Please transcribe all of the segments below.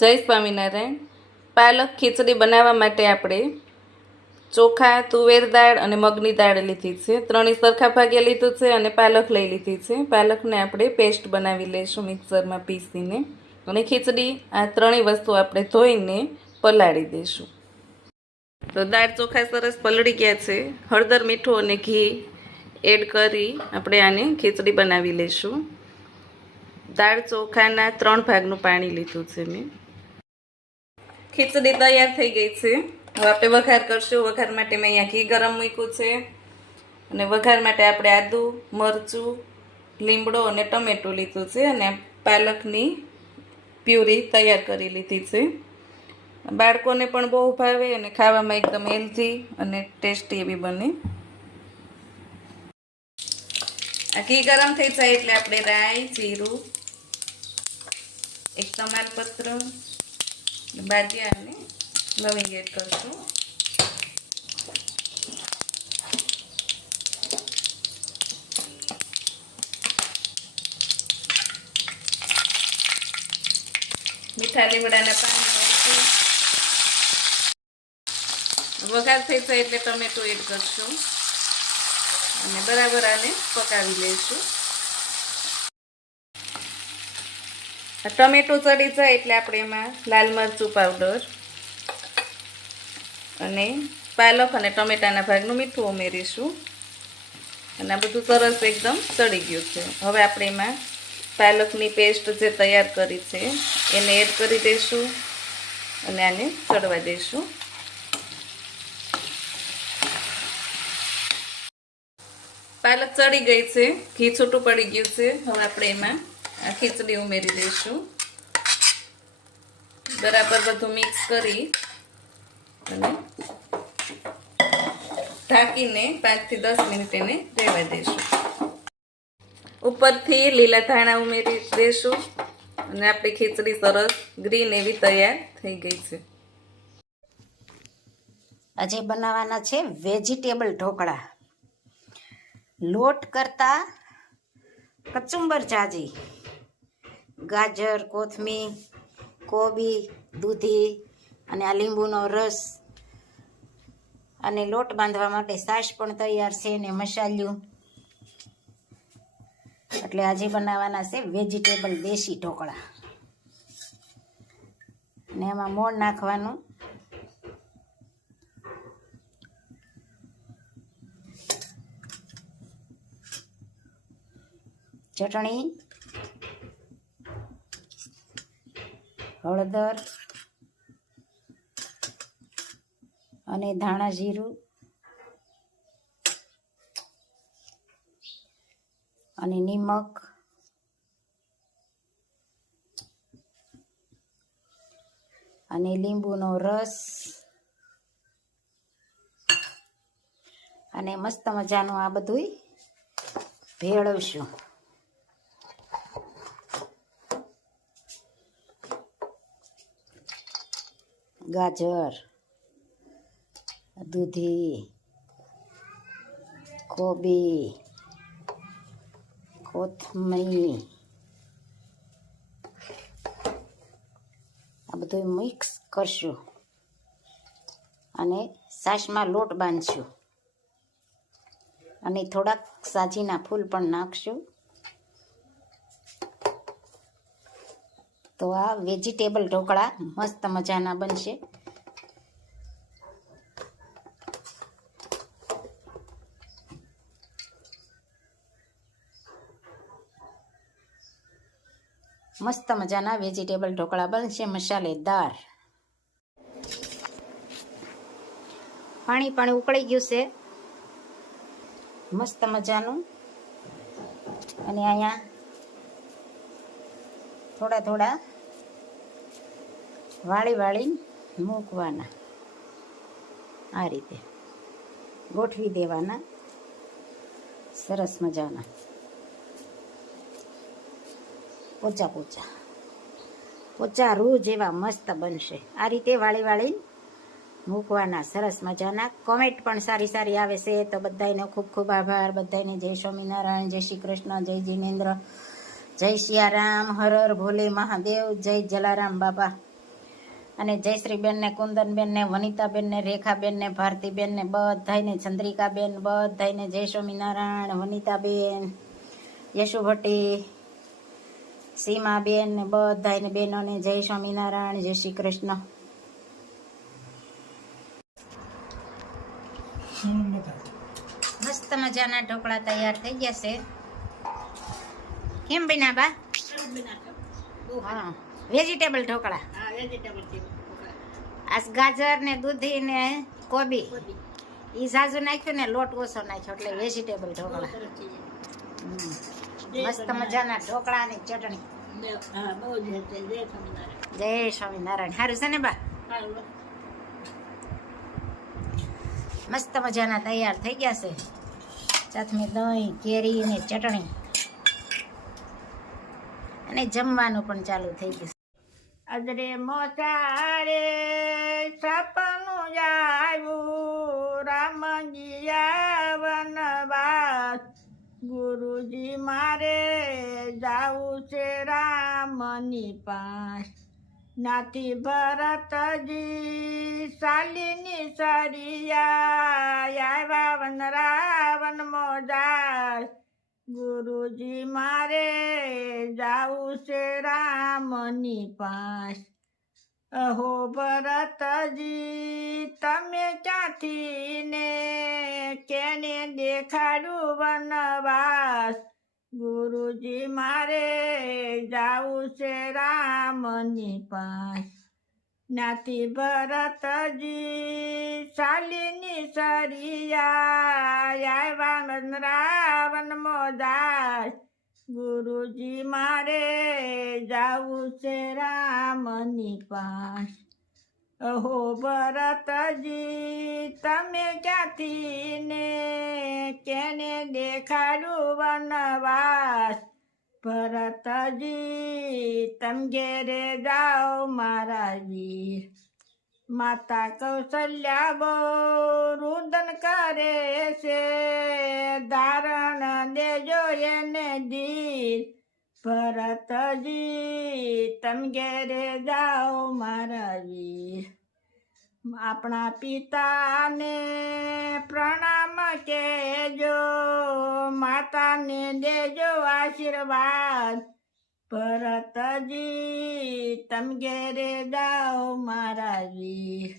જય સ્વામિનારાયણ. પાલક ખીચડી બનાવવા માટે આપણે ચોખા, તુવેર દાળ અને મગની દાળ લીધી છે. ત્રણેય સરખા ભાગે લીધું છે અને પાલક લઈ લીધી છે. પાલકને આપણે પેસ્ટ બનાવી લઈશું મિક્સરમાં પીસીને. અને ખીચડી આ ત્રણેય વસ્તુ આપણે ધોઈને પલાળી દઈશું. તો દાળ ચોખા સરસ પલળી ગયા છે. હળદર, મીઠું અને ઘી એડ કરી આપણે આને ખીચડી બનાવી લઈશું. દાળ ચોખાના 3 ભાગનું પાણી લીધું છે મેં. ખીચડી તૈયાર થઈ ગઈ છે. હવે આપણે વઘાર કરશું. વઘાર માટે મેં અહીંયા ઘી ગરમ મૂક્યું છે અને વઘાર માટે આપણે આદુ, મરચું, લીમડો અને ટમેટું લીધું છે અને પાલકની પ્યુરી તૈયાર કરી લીધી છે. બાળકોને પણ બહુ ભાવે અને ખાવામાં એકદમ હેલ્ધી અને ટેસ્ટી એવી બને. આ ઘી ગરમ થઈ જાય એટલે આપણે રાઈ, જીરું, એક તમાલપત્ર, બાદિયા અને લવિંગ એડ કરશું. મીઠા લીમડાના પાન નાખશું. વઘાર થઈ જાય એટલે ટમેટું એડ કરશું અને બરાબર આને પકાવી લઈશું. ટમેટું ચડી જાય એટલે આપણે એમાં લાલ મરચું પાવડર અને પાલક અને ટમેટાના ભાગનું મીઠું ઉમેરીશું. અને આ બધું સરસ એકદમ ચડી ગયું છે. હવે આપણે એમાં પાલકની પેસ્ટ જે તૈયાર કરી છે એને એડ કરી દઈશું અને આને ચડવા દઈશું. પાલક ચડી ગઈ છે, ઘી છૂટું પડી ગયું છે. હવે આપણે એમાં આ ખીચડી ઉમેરી દઈશું. બરાબર બધું મિક્સ કરી અને ઢાંકીને 5 થી 10 મિનિટ એને રહેવા દઈશું. ઉપરથી લીલા ધાણા ઉમેરી દઈશું અને આપણી ખીચડી સરસ ગ્રીન એવી તૈયાર થઈ ગઈ છે. આજે બનાવવાના છે વેજીટેબલ ઢોકળા. લોટ કરતા કચુંબર જાજી, ગાજર, કોથમીર, કોબી, દૂધી અને આ લીંબુનો રસ અને લોટ બાંધવા માટે છાશ પણ તૈયાર છે ને મસાલિયું. એટલે આજે બનાવવાના છે વેજીટેબલ દેશી ઢોકળા. ને એમાં મોણ નાખવાનું. ચટણી, હળદર અને ધાણા જીરું અને નિમક અને લીંબુનો રસ અને મસ્ત મજાનું આ બધું ભેળવશું. ગાજર, દૂધી, કોબી, કોથમીર આ બધું મિક્સ કરશું અને છાશમાં લોટ બાંધશું અને થોડાક સાજીના ફૂલ પણ નાખશું. તો આ વેજીટેબલ ઢોકળા મસ્ત મજાના બનશે. મસ્ત મજાના વેજીટેબલ ઢોકળા બનશે મસાલેદાર. પાણી ઉકળી ગયું છે મસ્ત મજાનું. અને અહીંયા થોડા થોડા વાળી મૂકવાના. આ રીતે ગોઠવી દેવાના સરસ મજાના પોચા રૂ જેવા મસ્ત બનશે. આ રીતે વાળી મૂકવાના સરસ મજાના. કોમેન્ટ પણ સારી આવે છે. તો બધાયનો ખૂબ ખૂબ આભાર. બધાને જય સ્વામિનારાયણ, જય શ્રી કૃષ્ણ, જય જિનેન્દ્ર, જય સિયારામ, હર હર ભોલે મહાદેવ, જય જલારામ બાપા. અને જયશ્રીબેન ને કુંદનબેન ને વનિતાબેન ને રેખાબેન ને ભારતીબેન ને બધાને ચંદ્રિકાબેન બધાને જય સ્વામિનારાયણ. વનિતાબેન, યશુ ભટ્ટી, સીમાબેન ને બધાને બહેનોને જય સ્વામિનારાયણ, જય શ્રી કૃષ્ણ. મસ્ત મજાના ઢોકળા તૈયાર થઈ ગયા છે. કેમ બન્યા બા? હા, વેજીટેબલ ઢોકળા. આ ગાજર ને દૂધી ને કોબી ઈ સાજુ નાખ્યું ને લોટ ઓછો નાખ્યો એટલે વેજીટેબલ ઢોકળા. મસ્ત મજાના ઢોકળા અને ચટણી. જય સ્વામિનારાયણ. સારું છે ને બા? મસ્ત મજાના તૈયાર થઈ ગયા છે. સાથે દહીં, કેરી ને ચટણી અને જમવાનું પણ ચાલુ થઈ ગયું. અદરે મોસારે સપનું આવ્યું, રામજી વનવાસ. ગુરુજી મારે જાવું છે રામની પાસ. નાથી ભરતજી શાલિની સરિયા, આવ્યા વન રાવણ મોજાર. ગુરુજી મારે જાવું છે રામની પાસ. અહો ભરતજી તમે ક્યાંથી ને કેને દેખાડું વનવાસ. ગુરુજી મારે જાવું છે રામની પાસ. નાથી ભરતજી શાલિની સરિયા, આવ્યા રાવણ મોજાર. ગુરુજી મારે જાવું છે રામની પાસ. અહો ભરતજી તમે ક્યાંથી ને કેને દેખાડું વનવાસ. ભરતજી તમ ઘેરે જાઓ મારા વીર. માતા કૌશલ્યા બહુ રુદન કરે છે, ધારણ દેજો એને ધીર. ભરતજી તમ ઘેરે જાઓ મારા વીર. આપણા પિતાને પ્રણામ કહેજો, માતાને દેજો આશીર્વાદ. ભરતજી તમ ઘેરે જાઓ મારા વીર.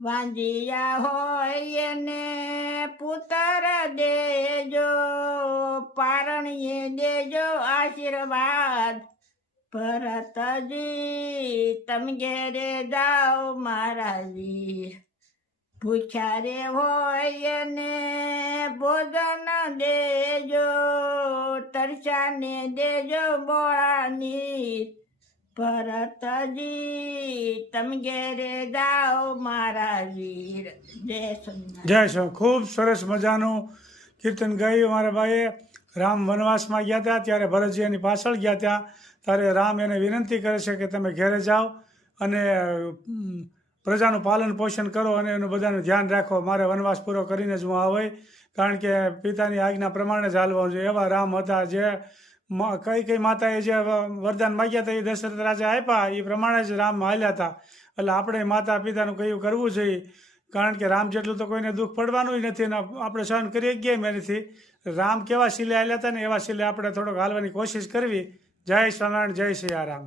વાંજિયા હોય એને પુત્ર દેજો, પારણીએ દેજો આશીર્વાદ. ભરતજી તમ ઘેરે જાઓ મારા વીર. ભૂખ્યા રે હોય એને ભોજન દેજો, તરસાને દેજો બોળાની. ભરતજી તમ ઘેરે જાઓ મારા વીર. જય સ્વામિનારાયણ. જય શ્રી. ખૂબ સરસ મજાનું કીર્તન ગાયું મારા ભાઈએ. રામ વનવાસમાં ગયા હતા ત્યારે ભરતજી એની પાછળ ગયા ત્યાં. ત્યારે રામ એને વિનંતી કરે છે કે તમે ઘેરે જાઓ અને પ્રજાનું પાલન પોષણ કરો અને એનું બધાનું ધ્યાન રાખો. મારે વનવાસ પૂરો કરીને જ હું આવે, કારણ કે પિતાની આજ્ઞા પ્રમાણે જ હાલવાનું છે. એવા રામ હતા જે કઈ માતાએ જે વરદાન માગ્યા હતા એ દશરથ રાજા આપ્યા એ પ્રમાણે જ રામ હાલ્યા હતા. એટલે આપણે માતા પિતાનું કયું કરવું જોઈએ, કારણ કે રામ જેટલું તો કોઈને દુઃખ પડવાનું નથી અને આપણે સહન કરી ગયા એનાથી. રામ કેવા શીલે હાલ્યા હતા ને એવા શીલે આપણે થોડોક હાલવાની કોશિશ કરવી. જય સ્વામિનારાયણ. જય સિયારામ.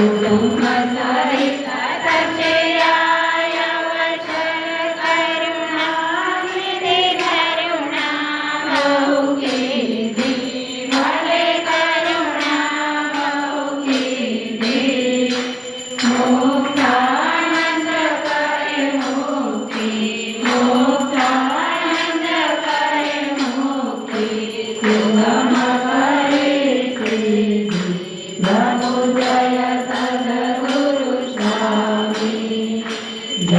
ચોખા